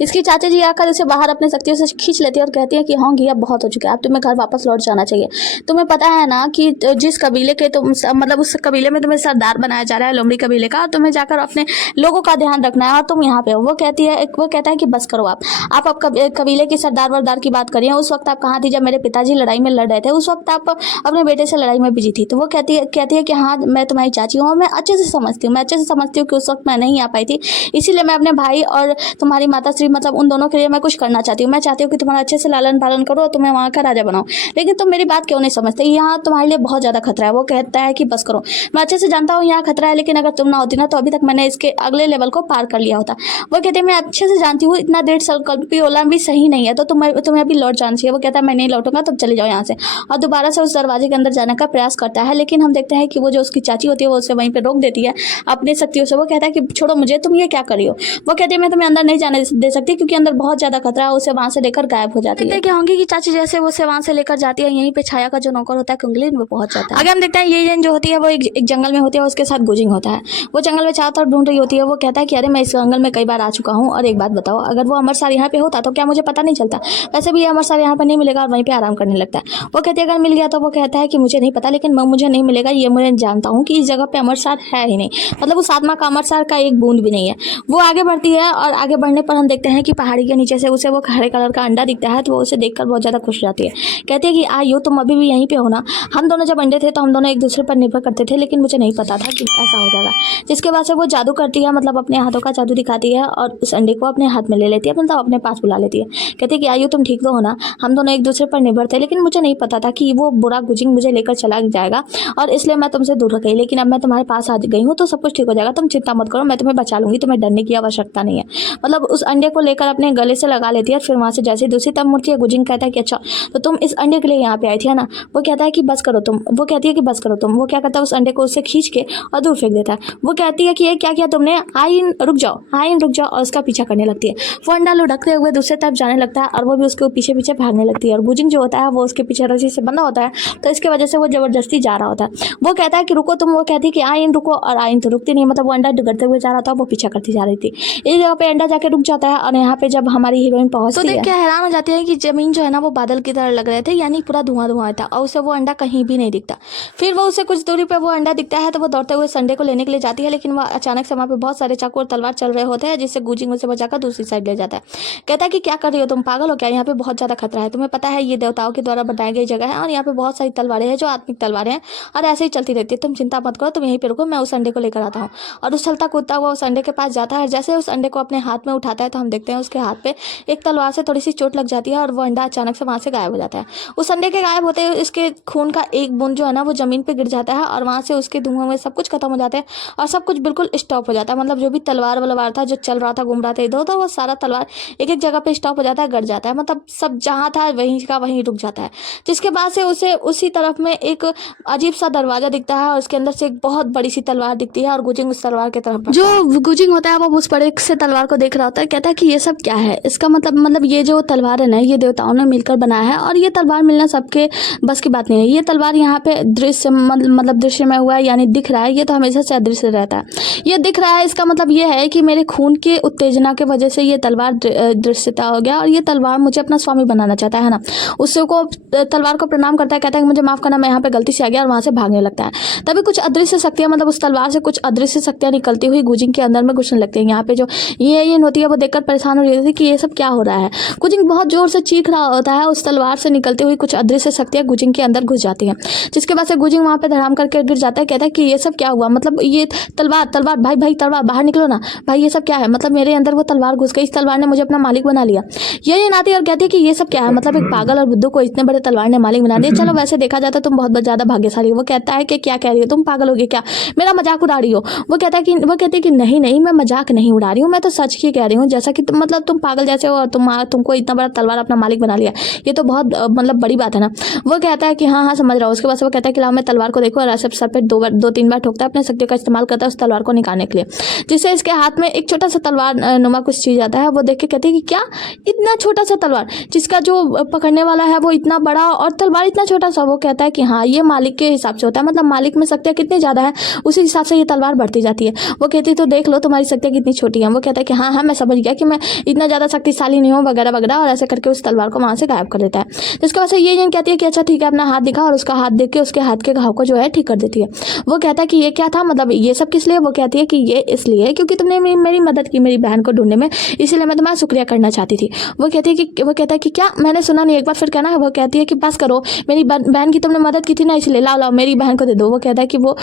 इसकी चाची जी आकर इसे बाहर अपने शक्तियों से खींच लेती है और कहती है कि होंग अब बहुत हो चुका है, अब तुम्हें घर वापस लौट जाना चाहिए। तुम्हें पता है ना कि जिस कबीले के तुम मतलब उस कबीले में तुम्हें सरदार बनाया जा रहा है, लोमड़ी कबीले का, तुम्हें जाकर अपने लोगों का ध्यान रखना है और तुम यहाँ पे हो। वो कहता है कि बस करो, आप कबीले के सरदार वरदार की बात करिए। उस वक्त आप कहाँ थी जब मेरे पिताजी लड़ाई में लड़ रहे थे? उस वक्त आप अपने बेटे से लड़ाई में बिजी थी। तो वो कहती है कि हाँ मैं तुम्हारी चाची हूँ, मैं अच्छे से समझती हूँ कि उस वक्त मैं नहीं आ पाई थी, इसीलिए मैं अपने भाई और तुम्हारी माता श्री मतलब उन दोनों के लिए मैं कुछ करना चाहती हूँ। मैं चाहती हूँ कि तुम्हारा अच्छे से लालन पालन करो और तुम्हें वहाँ का राजा बनाओ, लेकिन तुम मेरी बात क्यों नहीं समझते? यहाँ तुम्हारे लिए बहुत ज़्यादा खतरा है। वो कहता है कि बस करो, मैं अच्छे से जानता हूँ यहाँ खतरा है, लेकिन अगर तुम ना होती ना तो अभी तक मैंने इसके अगले लेवल को पार कर लिया होता। वो कहते हैं मैं अच्छे से जानती हूँ इतना दृढ़ संकल्प भी होना भी सही नहीं है, तो तुम्हें अभी लौट जाना चाहिए। वो कहता है मैं नहीं लौटूंगा, तुम चले जाओ यहाँ से, और दोबारा से उस दरवाजे के अंदर जाने का प्रयास करता है। लेकिन हम देखते हैं कि वो जो उसकी चाची होती है वो उसे वहीं पर रोक देती है अपनी शक्तियों से। वो कहता है कि छोड़ो मुझे, तुम ये क्या कर रही हो। वो कहती है मैं तुम्हें अंदर नहीं जाने दे सकती क्योंकि अंदर बहुत ज़्यादा खतरा है। उसे वहाँ से लेकर गायब हो जाती है। होंगी कि चाची जैसे वो उसे वहाँ से लेकर जाती है, यहीं पे छाया का जो नौकर होता है कुंगलिन वो पहुंच जाता है। आगे हम देखते हैं ये जो होती है वो एक जंगल में होती है, उसके साथ गुजिंग होता है। वो जंगल में चारों तरफ ढूंढ रही होती है। वो कहता है कि अरे मैं इस जंगल में कई बार आ चुका हूँ और एक बात बताओ, अगर वो अमर सार यहाँ पे होता तो क्या मुझे पता नहीं चलता? वैसे भी अमर सार यहाँ पर नहीं मिलेगा और वहीं पे आराम करने लगता है। वो कहती है अगर मिल गया तो वो कहता है कि मुझे नहीं पता, लेकिन मुझे नहीं मिलेगा ये मैं जानता हूँ कि इस जगह पे अमर सार है ही नहीं, मतलब उस आत्मा का अमर सार का एक बूंद भी नहीं है। वो आगे बढ़ती है और आगे बढ़ने पर हम देखते हैं कि पहाड़ी के नीचे से उसे वो हरे कलर का अंडा दिखता है, तो वो उसे देखकर बहुत ज़्यादा खुश जाती है। कहती है कि आयो तुम अभी भी यहीं पे हो ना? हम दोनों जब अंडे थे तो हम दोनों एक दूसरे पर निर्भर करते थे, लेकिन मुझे नहीं पता था कि ऐसा हो जाएगा। जिसके बाद से वो जादू करती है, मतलब अपने हाथों का जादू दिखाती है और उस अंडे को अपने हाथ में ले लेती है, मतलब अपने पास बुला लेती है। कहती है कि आयो तुम ठीक तो हो ना? हम दोनों एक दूसरे पर निर्भर थे, लेकिन मुझे नहीं पता था कि वो बुरा गुजिंग मुझे लेकर चला जाएगा और इसलिए मैं तुमसे दूर रख गई, लेकिन अब मैं तुम्हारे पास आ गई हूँ तो सब कुछ ठीक हो जाएगा। तुम चिंता मत करो, मैं तुम्हें बचा लूंगी, तुम्हें डरने की आवश्यकता नहीं है। मतलब उस अंडे को लेकर अपने गले से लगा लेती है, फिर वहाँ से जैसे दूसरी तब मुड़ती है। गुजिंग कहता है कि अच्छा तो तुम इस अंडे के लिए यहाँ पे आई थी है ना? वो कहता है कि बस करो तुम। वो कहती है कि बस करो तुम। वो क्या करता है उस अंडे को उससे खींच के और दूर फेंक देता है। वो कहती है कि ये क्या किया तुमने? आइन रुक जाओ, आइन रुक जाओ, और उसका पीछा करने लगती है। वो अंडा लुढ़कते हुए दूसरे तरफ जाने लगता है और वो भी उसके पीछे पीछे भागने लगती है। और गुजिंग जो होता है वो उसके पीछे रस्सी से बंधा होता है, तो इसकी वजह से वो जबरदस्ती जा रहा होता है। वो कहता है कि रुको तुम। वो कहती है कि आइन रुको, और आइन तो रुकती नहीं, मतलब वो अंडा डगरते हुए जा रहा था, वो पीछा करती जा रही थी। इस जगह पे अंडा जाके रुक जाता है और यहाँ पे जब हमारी हीरोइन पहुंचती है तो देख के हैरान हो जाती है कि जमीन जो है ना वो बादल की तरह लग रहे थे, यानी पूरा धुआं धुआं था और उसे वो अंडा कहीं भी नहीं दिखता। फिर वो उसे कुछ दूरी पे वो अंडा दिखता है तो वो दौड़ते हुए उस अंडे को लेने के लिए जाती है, लेकिन वह अचानक से वहाँ पे बहुत सारे चाकू और तलवार चल रहे होते हैं, जिससे गुजिंग उसे बचाकर दूसरी साइड ले जाता है। कहता है कि क्या कर रही हो तुम, पागल हो क्या? यहाँ पे बहुत ज्यादा खतरा है, तुम्हें पता है ये देवताओं के द्वारा बनाई गई जगह है और यहाँ पे बहुत सारी तलवारें हैं जो आत्मिक तलवारें हैं और ऐसे ही चलती रहती है। तुम चिंता मत करो, तुम यहीं पे रुको, मैं उस अंडे को लेकर आता हूँ। और उस चलता कूदता हुआ उस अंडे के पास जाता है। जैसे उस अंडे को अपने हाथ में उठाता है तो हम देखते हैं उसके हाथ पे एक तलवार से थोड़ी सी चोट लग जाती है और वो अंडा अचानक से वहाँ से गायब हो जाता है। उस अंडे के गायब होते हुए इसके खून का एक बूंद जो है ना वो जमीन पे गिर जाता है और वहाँ से उसके धुआं में सब कुछ खत्म हो जाता है और सब कुछ बिल्कुल स्टॉप हो जाता है। मतलब जो भी तलवार वलवार था जो चल रहा था घूम रहा था इधर उधर, वो सारा तलवार एक एक जगह पे स्टॉप हो जाता है, गड़ जाता है, मतलब सब जहाँ था वहीं का वहीं रुक जाता है। जिसके बाद से उसे उसी तरफ में एक अजीब सा दरवाजा दिखता है और उसके अंदर से एक बहुत बड़ी सी तलवार दिखती है और गुजिंग उस तलवार की तरफ जो गुजिंग होता है वो उस बड़े से तलवार को देख रहा होता है। कहता है कि ये सब क्या है? इसका मतलब ये जो तलवार है ना ये देवताओं ने मिलकर बनाया है और ये तलवार मिलना सबके बस की बात नहीं है। ये तलवार यहाँ पे दृश्य मतलब दृश्य में हुआ है, यानी दिख रहा है, ये तो हमेशा से अदृश्य रहता है। ये दिख रहा है, इसका मतलब ये है कि मेरे खून के उत्तेजना के वजह से ये तलवार दृश्यता हो गया और ये तलवार मुझे अपना स्वामी बनाना चाहता है ना। उससे को तलवार को प्रणाम करता है, कहता है कि मुझे माफ करना, मैं यहाँ पे गलती से आ गया, और वहाँ से भागने लगता है। तभी कुछ अदृश्य शक्तियाँ, मतलब उस तलवार से कुछ अदृश्य शक्तियाँ निकलती हुई गुजिंग के अंदर में घुसने लगती है। यहाँ पे जो ये होती है वो देखकर परेशान हो रही थी कि ये सब क्या हो रहा है। गुजिंग बहुत जोर से चीख रहा होता है, उस तलवार से निकलती हुई कुछ अदृश्य शक्तियाँ गुजिंग के अंदर घुस जाती हैं, जिसके बाद से गुजिंग वहाँ पे धड़ाम करके गिर जाता है। कहता है कि ये सब क्या हुआ, मतलब ये तलवार भाई तलवार बाहर निकलो ना भाई, ये सब क्या है? मतलब मेरे अंदर वो तलवार घुस गई, इस तलवार ने मुझे अपना मालिक बना लिया। ये नाती और कहती है कि ये सब क्या है, मतलब एक पागल और बुद्धू को इतने बड़े तलवार ने मालिक बना दिया। चलो वैसे देखा जाता तुम बहुत ज्यादा भाग्यशाली हो। वो कहता है कि क्या कह रही हो तुम, पागल हो गई क्या, मेरा मजाक उड़ा रही हो? वो कहती है कि नहीं मैं मजाक नहीं उड़ा रही हूँ, मैं तो सच ही कह रही हूँ। जैसा कि मतलब तुम पागल जैसे हो, तुमको इतना बड़ा तलवार अपना मालिक बना लिया, ये तो बहुत मतलब बड़ी बात है ना। वो कहता है कि हाँ समझ रहा हूँ। उसके बाद वो कहता है कि लाओ मैं तलवार को देखो, और ऐसे सर पे दो तीन बार ठोकता है, अपने शक्ति का इस्तेमाल करता है उस तलवार को निकालने के लिए, जिससे इसके हाथ में एक छोटा सा तलवार नुमा कुछ चीज आता है। वो देख के कहती है कि क्या इतना छोटा सा तलवार, जिसका जो पकड़ने वाला है वो इतना बड़ा और तलवार इतना छोटा सा। वो कहता है कि हाँ ये मालिक के हिसाब से होता है, मतलब मालिक में शक्तियाँ कितनी ज्यादा है उसी हिसाब से ये तलवार बढ़ती जाती है। वो कहती है तो देख लो तुम्हारी शक्तियाँ कितनी छोटी है। वो कहता है कि हाँ मैं समझ गया कि मैं इतना ज्यादा शक्तिशाली नहीं हूँ वगैरह वगैरह, और ऐसे करके उस तलवार को वहां से गायब कर देता है। जिसके वजह से ये कहती है कि अच्छा ठीक है अपना हाथ दिखा, और उसका हाथ देख के उसके हाथ के घाव को जो है ठीक कर देती है। वो कहता है कि ये क्या था, मतलब ये सब किस लिए? वो कहती है कि ये इसलिए क्योंकि तुमने मेरी मदद की मेरी बहन को ढूंढने में, इसीलिए मैं तुम्हारा शुक्रिया करना चाहती थी। वो कहता है कि क्या, मैंने सुना नहीं, एक बार फिर कहना है। वो कहती है कि बस करो, मेरी बहन की तुमने मदद की थी ना, इसलिए लाओ मेरी बहन को दे दो। वो कहता है कि वो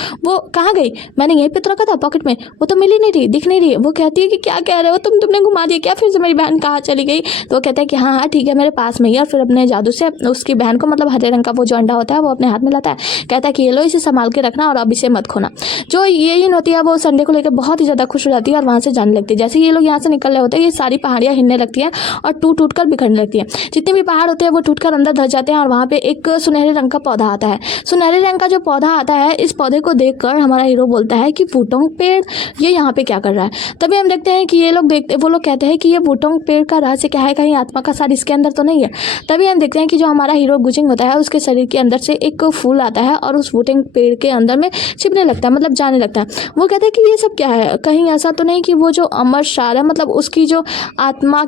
कहाँ गई, मैंने यहीं पे तो रखा था पॉकेट में, वो तो मिल ही नहीं रही, दिख नहीं रही। वो कहती है कि क्या कह रहे हो तुमने घुमा दिया क्या, फिर से मेरी बहन कहाँ चली गई? तो वो कहता है कि हाँ ठीक है मेरे पास में ही, और फिर अपने जादू से उसकी बहन को, मतलब हरे रंग का वो जो अंडा होता है वो अपने हाथ में लाता है। कहता है कि ये लो इसे संभाल के रखना और अब इसे मत खोना। जो ये होती है वो उस अंडे को लेकर बहुत ही ज्यादा खुश हो जाती है और वहां से जाने लगती है। जैसे ये लोग यहाँ से निकल रहे होते हैं ये सारी पहाड़ियां हिलने लगती हैं और टूट कर बिखरने लगती हैं। जितने भी पहाड़ होते हैं वो टूटकर अंदर धस जाते हैं और वहाँ पे एक सुनहरे रंग का पौधा आता है। सुनहरे रंग का जो पौधा आता है, इस पौधे को देखकर हमारा हीरो बोलता है कि फूटोंग पेड़ ये यहाँ पे क्या कर रहा है। तभी हम देखते हैं कि वो लोग कहते हैं कि ये वुटोंग पेड़ का रहस्य क्या है, कहीं आत्मा का सार इसके अंदर तो नहीं है। तभी हम देखते हैं कि जो हमारा हीरो गुजिंग होता है उसके शरीर के अंदर से एक फूल आता है और उस वुटोंग पेड़ के अंदर में छिपने लगता है, मतलब जाने लगता है। वो कहते हैं कि ये सब क्या है, कहीं ऐसा तो नहीं कि वो जो अमर सार है, मतलब उसकी जो आत्मा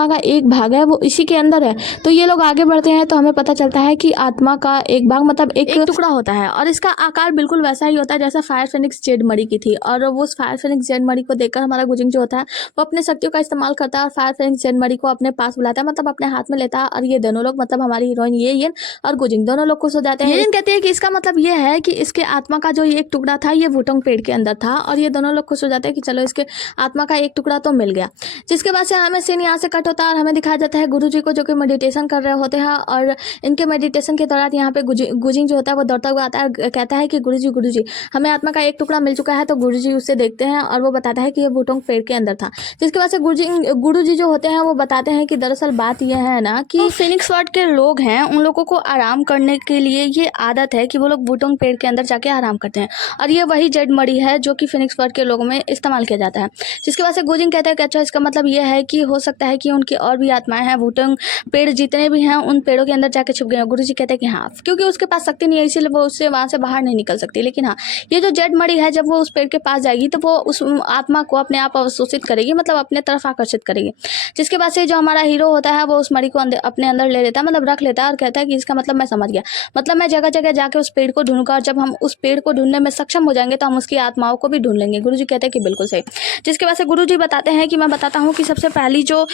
का एक भाग है वो इसी के अंदर है। तो ये लोग आगे बढ़ते हैं तो हमें पता चलता है कि आत्मा का एक भाग मतलब एक टुकड़ा होता है और इसका आकार बिल्कुल वैसा ही होता है जैसा फायर फेनिक्स जेड मरी की थी। और वो फायर फेनिक्स जेड मरी को देखकर हमारा गुजिंग जो होता है वो अपने शक्तियों का इस्तेमाल करता है और फायर फेनिक्स जेड मरी को अपने पास बुलाता है, मतलब अपने हाथ में लेता है। और ये दोनों लोग, मतलब हमारी हीरोइन ये और गुजिंग, दोनों लोग खुश हो जाते हैं। ये कहते हैं कि इसका मतलब ये है कि इसके आत्मा का जो एक टुकड़ा था ये वुटोंग पेड़ के अंदर था और ये दोनों लोग खुश हो जाते हैं कि चलो इसके आत्मा का एक टुकड़ा तो मिल गया। जिसके बाद से हमें सीन यहाँ से कट होता है और हमें दिखाया जाता है गुरुजी को जो कि मेडिटेशन कर रहे होते हैं। और इनके मेडिटेशन के दौरान यहाँ पे गुजिंग जो होता है वो दौड़ता हुआ आता है, कहता है कि गुरुजी हमें आत्मा का एक टुकड़ा मिल चुका है। तो गुरुजी उससे देखते हैं और वो बताता है कि ये वुटोंग पेड़ के अंदर था। जिसके बाद से गुरुजी जो होते हैं वो बताते हैं कि दरअसल बात यह है ना कि फिनिक्स वर्ड के लोग हैं, उन लोगों को आराम करने के लिए ये आदत है कि वो लोग वुटोंग पेड़ के अंदर जाके आराम करते हैं और ये वही जेड मरी है जो कि फिनिक्स वर्ड के लोगों में इस्तेमाल किया जाता है। जिसके बाद से गुजिंग कहता है कि अच्छा, इसका मतलब ये है कि हो सकता है कि उनकी और भी आत्माएं हैं, वुटोंग पेड़ जितने भी हैं उन पेड़ों के अंदर जाके छुप गए हैं। गुरुजी कहते हैं कि हाँ, क्योंकि उसके पास शक्ति नहीं है इसीलिए वो उससे वहां से बाहर नहीं निकल सकती। लेकिन हाँ, ये जो जेड मरी है जब वो उस पेड़ के पास जाएगी तो वो उस आत्मा को अपने आप अवशोषित करेगी, मतलब अपने तरफ आकर्षित करेगी। जिसके बाद से जो हमारा हीरो होता है वो उस मरी को अपने अंदर ले लेता है, मतलब रख लेता है और कहता है कि इसका मतलब मैं समझ गया, मतलब मैं जगह जगह जाके उस पेड़ को ढूंढूंगा और जब हम उस पेड़ को ढूंढने में सक्षम हो जाएंगे तो हम उसकी आत्माओं को भी ढूंढ लेंगे। गुरुजी कहते हैं कि बिल्कुल सही। जिसके बाद से गुरुजी बताते हैं कि मैं बताता हूँ कि सबसे पहली जो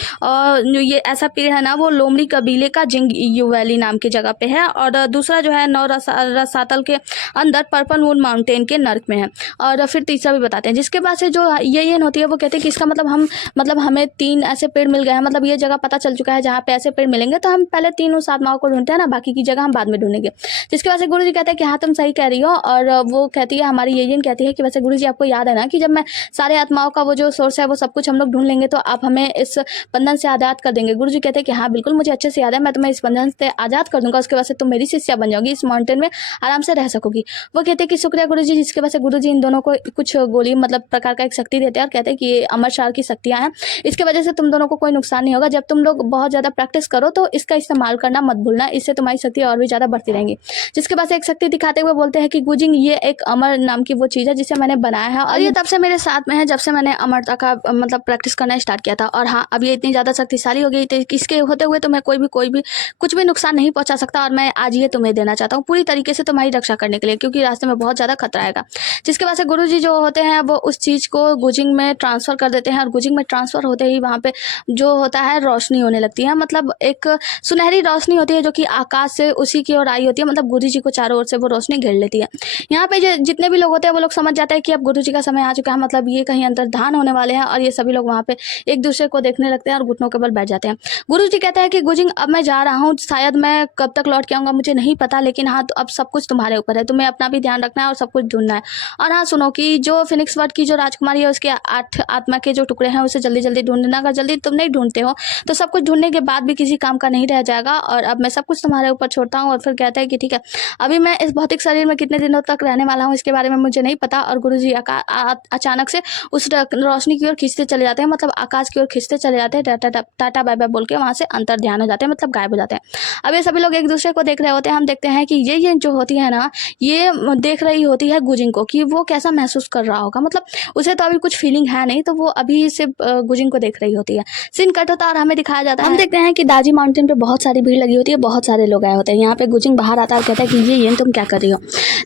ये ऐसा पेड़ है ना वो लोमड़ी कबीले का जिंग यू वैली नाम की जगह पे है और दूसरा जो है नौ रसातल के अंदर पर्पल मून माउंटेन के नर्क में है और फिर तीसरा भी बताते हैं। जिसके बाद से जो ये होती है वो कहते हैं कि इसका मतलब हमें 3 ऐसे पेड़ मिल गए हैं, मतलब ये जगह पता चल चुका है जहाँ पे ऐसे पेड़ मिलेंगे तो हम पहले 3 उस आत्माओं को ढूंढते हैं ना, बाकी की जगह हम बाद में ढूंढेंगे। जिसके बाद से गुरुजी कहते हैं कि हाँ तुम सही कह रही हो और वो कहती है, हमारी ये कहती है कि वैसे गुरुजी आपको याद है ना कि जब मैं सारे आत्माओं का वो जो सोर्स है वो सब कुछ हम लोग ढूंढ लेंगे तो आप हमें इस बंधन से आज़ाद कर देंगे। गुरुजी कहते हैं कि हाँ बिल्कुल, मुझे अच्छे से याद है, मैं तुम्हें इस बंधन से आज़ाद कर दूंगा, उसके बाद से तुम मेरी शिष्या बन जाओगी, इस माउंटेन में आराम से रह सकोगी। वो कहते हैं कि शुक्रिया गुरुजी। जिसके बाद से गुरुजी इन दोनों को कुछ गोली मतलब प्रकार का एक शक्ति देते हैं और कहते हैं कि ये अमर सार की शक्तियाँ हैं, इसके वजह से तुम दोनों को कोई नुकसान नहीं होगा। जब तुम लोग बहुत ज़्यादा प्रैक्टिस करो तो इसका इस्तेमाल करना मत भूलना, इससे तुम्हारी शक्ति और भी ज़्यादा बढ़ती रहेंगी। जिसके बाद से एक शक्ति दिखाते हुए बोलते हैं कि गुजिंग ये एक अमर नाम की वो चीज़ है जिसे मैंने बनाया है और ये तब से मेरे साथ में है जब से मैंने अमरता का मतलब प्रैक्टिस करना स्टार्ट किया था। और हाँ, अब ये इतनी ज़्यादा शक्तिशाली हो गई तो इसके होते हुए तुम्हें कोई भी कुछ भी नुकसान नहीं पहुंचा सकता और मैं आज ये तुम्हें देना चाहता हूँ पूरी तरीके से तुम्हारी रक्षा करने के लिए, क्योंकि रास्ते में बहुत ज़्यादा खतरा आएगा। जिसके बाद से गुरुजी जो होते हैं वो उस चीज़ को गुजिंग में ट्रांसफ़र कर देते हैं और गुजिंग में ट्रांसफ़र होते ही वहाँ पे जो होता है रोशनी होने लगती है, मतलब एक सुनहरी रोशनी होती है जो कि आकाश से उसी की ओर आई होती है, मतलब गुरुजी को चारों ओर से वो रोशनी घेर लेती है। यहाँ पे जितने भी लोग होते हैं वो लोग समझ जाते हैं कि अब गुरुजी का समय आ चुका है, मतलब ये कहीं अंतर्धान होने वाले हैं और ये सभी लोग वहाँ पे एक दूसरे को देखने लगते हैं और घुटनों के बल बैठ जाते हैं। गुरुजी कहते हैं कि गुजिंग अब मैं जा रहा हूँ, शायद मैं कब तक लौट के आऊँगा मुझे नहीं पता, लेकिन हाँ तो अब सब कुछ तुम्हारे ऊपर है, तुम्हें अपना भी ध्यान रखना है और सब कुछ ढूंढना है। और हाँ सुनो कि जो फिनिक्स वर्ड की जो राजकुमारी है उसके 8 आत्मा के जो टुकड़े हैं उसे जल्दी जल्दी ढूंढना, अगर जल्दी तुम नहीं ढूंढते हो तो सब कुछ ढूंढने के बाद भी किसी काम का नहीं रह जाएगा और अब मैं सब कुछ तुम्हारे ऊपर छोड़ता हूँ। और फिर कहता है कि ठीक है, अभी मैं इस भौतिक शरीर में कितने दिनों तक रहने वाला हूँ इसके बारे में मुझे नहीं पता। और गुरुजी अचानक से उस रोशनी की ओर खींचते चले जाते हैं, मतलब आकाश की ओर खींचते चले जाते हैं, टाटा बाय बाय बोल के वहाँ से अंतर ध्यान हो जाते हैं, मतलब गायब हो जाते हैं। अब ये सभी लोग एक दूसरे को देख रहे होते हैं। हम देखते हैं कि ये जो होती है ना ये देख रही होती है गुजिंग को कि वो कैसा महसूस कर रहा होगा, मतलब उसे तो अभी कुछ फीलिंग है नहीं तो वो अभी सिर्फ गुजिंग को देख रही होती है। सीन कट होता है और हमें दिखाया जाता है, हम देखते हैं कि दाजी माउंटेन पे बहुत सारी भीड़ लगी होती है, बहुत सारे लोग आए होते हैं। यहाँ पे गुजिंग बाहर आता है और कहता है कि ये तुम क्या कर रही हो।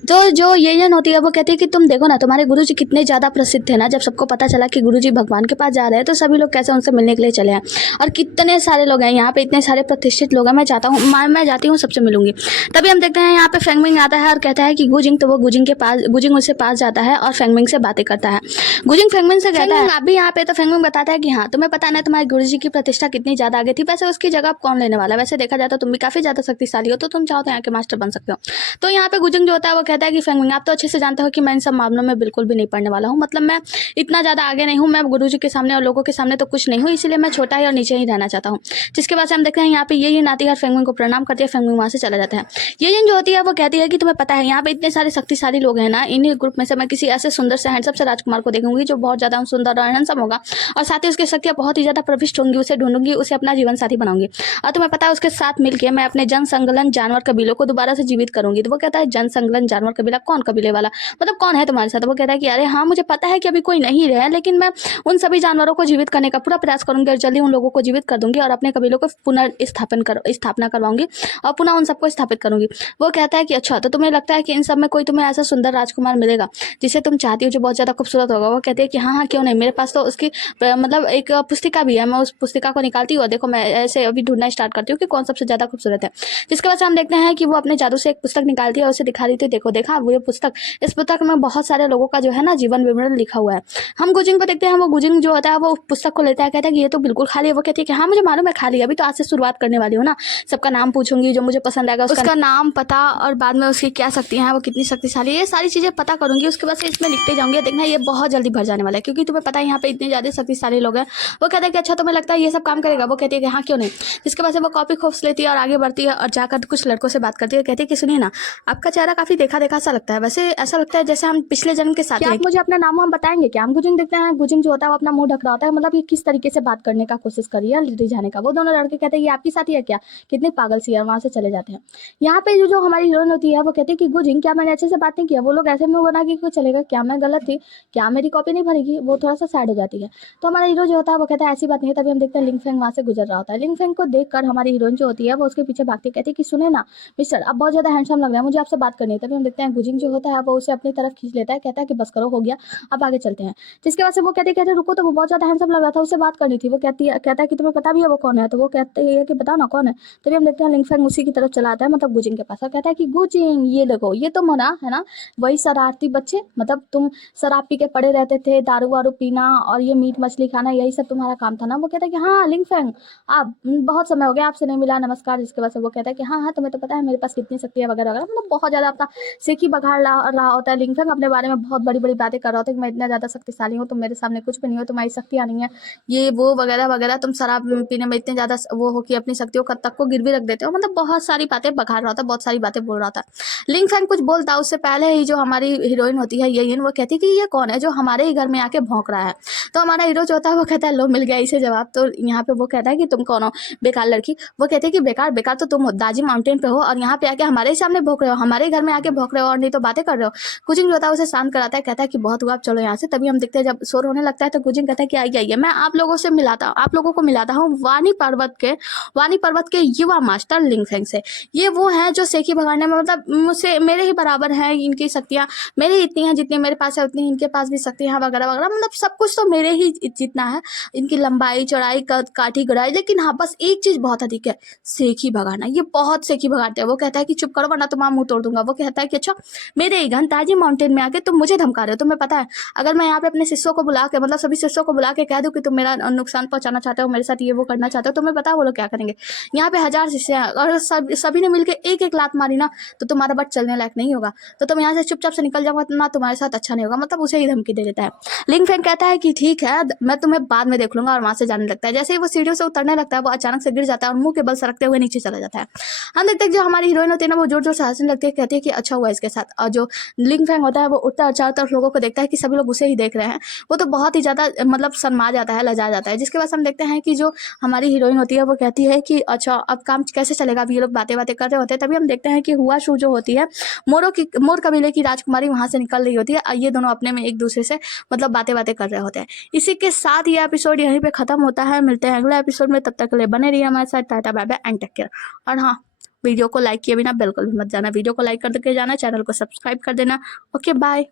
तो जो ये होती है वो कहती है कि तुम देखो ना तुम्हारे गुरुजी कितने ज़्यादा प्रसिद्ध थे ना, जब सबको पता चला कि गुरुजी भगवान के पास जा रहे हैं तो सभी लोग कैसे उनसे मिलने के लिए चले हैं और कितने सारे लोग हैं यहाँ पे, इतने सारे प्रतिष्ठित लोग हैं, मैं जाती हूँ सबसे मिलूंगी। तभी हम देखते हैं यहाँ पे फेंगमिंग आता है और कहता है कि गुजिंग, तो वो गुजिंग उससे पास जाता है और फेंगमिंग से बातें करता है। गुजिंग फेंगमिंग से कहता है अभी यहाँ पे, तो फेंगमिंग बताता है कि हाँ तुम्हें पता ना तुम्हारे गुरुजी की प्रतिष्ठा कितनी ज्यादा आगे थी, वैसे उसकी जगह कौन लेने वाला, वैसे देखा जाए तो तुम भी काफी ज्यादा शक्तिशाली हो, तो तुम चाहो तो यहाँ के मास्टर बन सकते हो। तो यहाँ पे गुजिंग जो होता है वो कहता है कि फेंगमिंग आप तो अच्छे से जानते हो कि मैं इन सब मामलों में बिल्कुल भी नहीं पढ़ने वाला हूँ, मतलब मैं इतना ज़्यादा आगे नहीं हूँ, मैं गुरुजी के सामने और लोगों के सामने तो कुछ नहीं हूँ, इसलिए मैं छोटा ही और नीचे ही रहना चाहता हूँ। जिसके बाद से हम देखते हैं यहाँ पे ये नाती हर फेंगमिंग को प्रणाम करती है, फेंगमिंग वहाँ से चला जाता है। ये जो होती है वो कहती है कि तुम्हें पता है यहाँ पे इतने सारे शक्तिशाली लोग हैं ना, इन्हीं ग्रुप में से मैं किसी ऐसे सुंदर से हैंडसम से राजकुमार को देखूंगी जो बहुत ज़्यादा सुंदर और हैंडसम होगा और साथ ही उसकी शक्तियाँ बहुत ही ज़्यादा प्रविष्ट होंगी, उसे ढूंढूंगी, उसे अपना जीवन साथी बनाऊंगी और तुम्हें पता है उसके साथ मिलकर मैं अपने जन संगलन जानवर कबीलों को दोबारा से जीवित करूंगी। तो वो कहता है जन संगलन जानवर कबीला, कौन कबीले वाला, मतलब कौन है तुम्हारे साथ? वो कहता है कि अरे हाँ मुझे पता है कि अभी कोई नहीं रहे, लेकिन मैं उन सभी जानवरों को जीवित करने का पूरा प्रयास करूंगी और जल्दी उन लोगों को जीवित कर दूंगी और अपने कबीलों को स्थापना करवाऊंगी और पुनः उन सबको स्थापित करूंगी। वो कहता है कि अच्छा, तो तुम्हें लगता है कि इन सब में कोई तुम्हें ऐसा सुंदर राजकुमार मिलेगा जिसे तुम चाहती हो, जो बहुत ज़्यादा खूबसूरत होगा? वो कहती है कि हाँ क्यों नहीं, मेरे पास तो उसकी मतलब एक पुस्तिका भी है, मैं उस पुस्तिका को निकालती हूँ, देखो मैं ऐसे अभी ढूंढना स्टार्ट करती हूँ कि कौन सबसे ज़्यादा खूबसूरत है। जिसके बाद हम देखते हैं कि वो अपने जादू से एक पुस्तक निकालती है और उसे दिखा रही थी, देखो देखा वो ये पुस्तक, इस पुस्तक में बहुत सारे लोगों का जो है ना जीवन विवरण लिखा हुआ है। हम गुजिंग को देखते हैं, वो गुजिंग जो होता है वो पुस्तक को लेता है, कहता है कि ये तो बिल्कुल खाली है। वो कहती है कि हाँ मुझे मालूम है खाली, अभी तो आज से शुरुआत करने वाली हूँ ना, सबका नाम पूछूंगी, जो मुझे पसंद आएगा उसका नाम, पता और बाद में उसकी क्या शक्तियाँ हैं, वो कितनी शक्तिशाली है, ये सारी चीज़ें पता करूंगी। उसके बाद से इसमें लिखते जाऊंगी, देखना ये बहुत जल्दी भर जाने वाला है, क्योंकि तुम्हें पता है यहाँ पे इतने ज़्यादा शक्तिशाली लोग हैं। वो कहता है कि अच्छा तुम्हें लगता है ये सब काम करेगा? वो कहती है कि हाँ क्यों नहीं। जिसके बाद से वो कॉपी खोस लेती है और आगे बढ़ती है और जाकर कुछ लड़कों से बात करती है, कहती है कि सुनिए ना, आपका चेहरा काफी देखा देखा सा लगता है, वैसे ऐसा लगता है जैसे हम पिछले जन्म के साथ हैं। आप मुझे अपना नाम हम बताएंगे क्या? हम गुजिंग देखते हैं, गुजिंग जो होता है वो अपना मुंह ढक रहा होता है, मतलब ये किस तरीके से बात करने का कोशिश करी है रिझाने का। वो दोनों लड़के कहते हैं ये आपकी साथी है क्या? कितनी पागल सी है। वहां से चले जाते हैं। यहाँ पे जो हमारी हीरोइन होती है वो कहती है कि गुजिंग क्या मैंने अच्छे से बात नहीं किया? वो लोग ऐसे मुंह बना के चलेगा, क्या मैं गलत थी? क्या मेरी कॉपी नहीं भरेगी? वो थोड़ा सा सैड हो जाती है। तो हमारा हीरो जो होता है वो कहता है ऐसी बात नहीं है। तभी हम देखते हैं लिंग फेंग वहां से गुजर रहा होता है। लिंग फेंग को देखकर हमारी हीरोइन जो होती है वो उसके पीछे भागती कहती है कि सुने ना मिस्टर, आप बहुत ज्यादा हैंडसम लग रहे हैं, मुझे आपसे बात करनी है। तभी हम देखते हैं गुजिंग जो होता है वो उसे अपनी तरफ खींच लेता है, कहता है कि बस करो हो गया, अब आगे चलते हैं। जिसके बाद से वो कहते रुको, तो वो बहुत ज्यादा हैंडसम लग रहा था, उससे बात करनी थी। वो कहता है कि तुम्हें पता भी है वो कौन है? तो वो कहते हैं कि बताओ ना कौन है। तभी हम देखते हैं लिंग फेंग उसी की तरफ चला आता है, मतलब गुजिंग के पास, और कहता है कि गुजिंग ये देखो, ये तुम हो ना, है ना वही शरारती बच्चे, मतलब तुम शराब पी के पड़े रहते थे, दारू वारू पीना और ये मीट मछली खाना, यही सब तुम्हारा काम था ना? वो कहता है कि हाँ लिंग फेंग, आप बहुत समय हो गया आपसे नहीं मिला, नमस्कार। जिसके बाद से वो कहता है कि हाँ हाँ तुम्हें तो पता है मेरे पास कितनी शक्ति है वगैरह वगैरह, मतलब बहुत ज्यादा अपना सेकी बघाड़ रहा होता है। लिंग फेंग अपने बारे में बहुत बड़ी बड़ी बातें कर रहा होता है कि मैं इतना ज्यादा शक्तिशाली हूँ, तुम मेरे सामने कुछ भी नहीं हो, तुम्हारी शक्तियाँ नहीं है, ये वो वगैरह वगैरह, तुम शराब पीने में इतने ज्यादा वो हो कि अपनी शक्तियों का तक को गिरवी रख देते हो, मतलब बहुत सारी बातें बघाड़ रहा था, बहुत सारी बातें बोल रहा था। लिंग फेंग कुछ बोलता उससे पहले ही जो हमारी हीरोइन होती है ये वो कहती कि ये कौन है जो हमारे ही घर में आके भौंक रहा है? तो हमारा हीरो जो होता है वो कहता है लो मिल गया इसे जवाब। तो यहाँ पे वो कहता है कि तुम कौन हो बेकार लड़की? वो कहते हैं कि बेकार बेकार तो तुम हो, दाजी माउंटेन पे हो और यहाँ पे आके हमारे सामने भौंक रहे हो, हमारे घर में आके भौंक रहे हो और नहीं तो बातें कर रहे हो। गुजिंग जो होता है उसे शांत कराता है, कहता है कि बहुत हुआ, आप चलो यहाँ से। तभी हम देखते हैं जब शोर होने लगता है तो गुजिंग कहता है कि आइए मैं आप लोगों को मिलाता हूँ वानी पर्वत के युवा मास्टर लिंग फेंग से। ये वो है जो सेकी भगाड़ने में मतलब मुझसे मेरे ही बराबर है, इनकी शक्तियाँ मेरे ही इतनी हैं, जितनी मेरे पास है उतनी इनके पास भी शक्तियाँ वगैरह वगैरह, मतलब सब कुछ तो मेरे ही जितना है, इनकी लंबाई चौड़ाई कद काठी गहराई। लेकिन हाँ बस एक चीज बहुत अधिक है, सेकी भगाना, ये बहुत सेकी भगाते हैं। वो कहता है कि चुप करो वरना तुम्हारा मुंह तोड़ दूंगा। वो कहता है कि अच्छा मेरे ही घन ताजी माउंटेन में आके तुम मुझे धमका रहे हो? तुम्हें पता है अगर मैं यहाँ पे अपने शिष्यों को बुला के मतलब सभी शिष्यों को बुला के कह दूं कि तुम मेरा नुकसान पहुंचाना चाहते हो, मेरे साथ ये वो करना चाहते हो, तुम्हें पता है वो लोग क्या करेंगे? यहाँ पे 1000 शिष्य हैं, अगर सभी ने मिलकर एक एक लात मारी ना तो तुम्हारा बट चलने लायक नहीं होगा, तो तुम यहाँ से चुपचाप से निकल जाओगे ना, तुम्हारे साथ अच्छा नहीं होगा, मतलब उसे ही धमकी दे देता है। लिंग फेंग कहता है कि ठीक है मैं तुम्हें बाद में देख लूंगा, और वहां से जाने लगता है। जैसे ही वो सीढ़ियों से उतरने लगता है वो अचानक से गिर जाता है और मुंह के बल सरकते हुए नीचे चला जाता है। हम देखते हैं जो हमारी हीरोइन होती है ना वो जोर जोर से हंसने लगती है, कहती है कि अच्छा हुआ इसके साथ। और जो लिंग फेंग होता है वो उठता है, चारों तरफ लोगों को देखता है कि सभी लोग उसे ही देख रहे हैं, वो तो बहुत ही ज्यादा मतलब शर्मा जाता है, लजा जाता है। जिसके बाद हम देखते हैं कि जो हमारी हीरोइन होती है वो कहती है कि अच्छा अब काम कैसे चलेगा, अब ये लोग बातें बातें कर रहे होते हैं। तभी हम देखते हैं कि हुआ शू जो होती है मोर कबीले की राजकुमारी वहां से निकल रही होती है, ये दोनों अपने में एक दूसरे से मतलब बातें बातें कर रहे होते हैं। इसी के साथ ये एपिसोड यहीं पे खत्म होता है। मिलते हैं अगले एपिसोड में, तब तक के लिए बने रहिए हमारे साथ। Tata bye bye and take care. और हाँ, वीडियो को लाइक किए बिना बिल्कुल भी मत जाना, वीडियो को लाइक कर के जाना, चैनल को सब्सक्राइब कर देना। Okay bye.